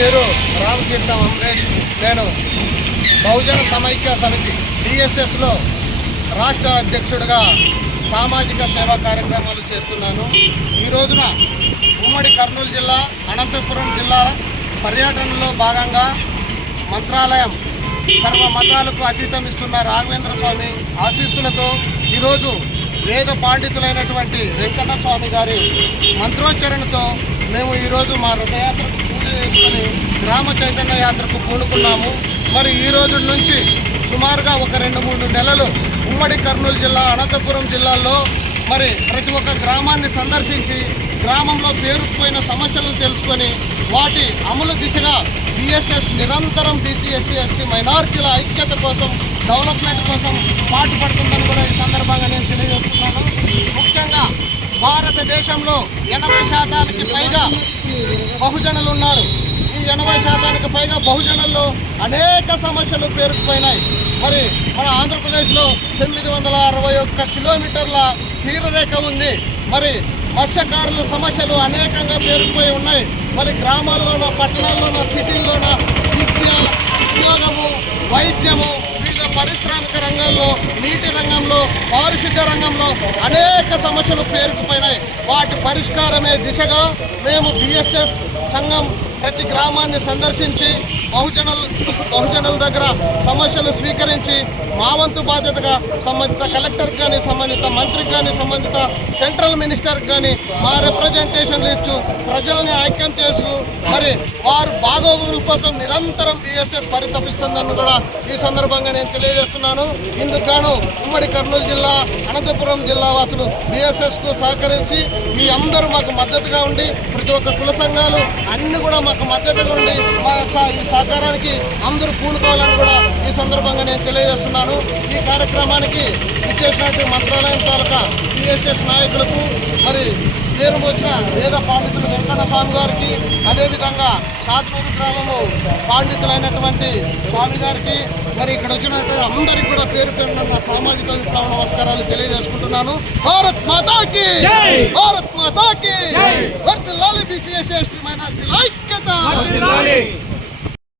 పేరు రామకీర్తం అమరేష్. నేను బహుజన సమైక్య సమితి BSSలో రాష్ట్ర అధ్యక్షుడిగా సామాజిక సేవా కార్యక్రమాలు చేస్తున్నాను. ఈ రోజున ఉమ్మడి కర్నూలు జిల్లా, అనంతపురం జిల్లా పర్యటనలో భాగంగా మంత్రాలయం సర్వ మతాలకు అతీతం ఇస్తున్న రాఘవేంద్ర స్వామి ఆశీస్సులతో ఈరోజు వేద పాండితులైనటువంటి వెంకన్న స్వామి గారి మంత్రోచ్చరణతో మేము ఈరోజు మా రథయాత్రకు పూజ చేసుకొని గ్రామ చైతన్య యాత్రకు పూనుకున్నాము. మరి ఈ రోజు నుంచి సుమారుగా ఒక 2-3 నెలలు ఉమ్మడి కర్నూలు జిల్లా, అనంతపురం జిల్లాల్లో మరి ప్రతి ఒక్క గ్రామాన్ని సందర్శించి గ్రామంలో పేరుకుపోయిన సమస్యలను తెలుసుకొని వాటి అమలు దిశగా BSS నిరంతరం BC, SC, ST మైనారిటీల ఐక్యత కోసం, డెవలప్మెంట్ కోసం పాటుపడుతుందని కూడా ఈ సందర్భంగా నేను తెలియజేస్తున్నాను. ముఖ్యంగా భారతదేశంలో 80% పైగా బహుజనులు ఉన్నారు. ఈ 80% పైగా బహుజనుల్లో అనేక సమస్యలు పేరుకుపోయినాయి. మరి మన ఆంధ్రప్రదేశ్లో 961 కిలోమీటర్ల తీరరేఖ ఉంది. మరి మత్స్యకారుల సమస్యలు అనేకంగా పేరుకుపోయి ఉన్నాయి. మరి గ్రామాల్లోన, పట్టణాల్లోన, సిటీల్లోన ఉద్యోగము, వైద్యము, వివిధ పారిశ్రామిక రంగాల్లో, నీటి రంగంలో, పారిశుద్ధ్య రంగంలో అనేక సమస్యలు పేరుకుపోయినాయి. వాటి పరిష్కారమే దిశగా మేము BSS సంఘం ప్రతి గ్రామాన్ని సందర్శించి బహుజనుల దగ్గర సమస్యలు స్వీకరించి మా వంతు బాధ్యతగా సంబంధిత కలెక్టర్కి కానీ, సంబంధిత మంత్రికి కానీ, సంబంధిత సెంట్రల్ మినిస్టర్కి కానీ మా రిప్రజెంటేషన్లు ఇస్తూ ప్రజల్ని ఐక్యం చేస్తూ మరి వారు బాగోగుల కోసం నిరంతరం BSS పరితపిస్తుందని కూడా ఈ సందర్భంగా నేను తెలియజేస్తున్నాను. ఇందుకు గాను ఉమ్మడి కర్నూలు జిల్లా, అనంతపురం జిల్లా వాసులు BSSకు సహకరించి మీ అందరూ మాకు మద్దతుగా ఉండి, ప్రతి ఒక్క కుల సంఘాలు అన్ని కూడా మాకు మద్దతుగా ఉండి మా యొక్క ఈ సహకారానికి అందరూ పూనుకోవాలని కూడా ఈ సందర్భంగా నేను తెలియజేస్తున్నాను. ఈ కార్యక్రమానికి ఇచ్చేసినట్టు మంత్రాలయం తాలూకా BSS నాయకులకు, మరి పేరు వచ్చిన వేద పండితులు వెంకన్న స్వామి గారికి, అదేవిధంగా సాత్నూరు గ్రామము పండితులైనటువంటి స్వామి గారికి, మరి ఇక్కడ వచ్చినటువంటి అందరికీ కూడా పేరు పేరున నా సామాజిక విప్లవ నమస్కారాలు తెలియజేసుకుంటున్నాను. భారత్ మాతాకి, భారత్ మాతాకి, వర్ధిల్లాలి BC, SC, ST మైనారిటీల ఐక్యత.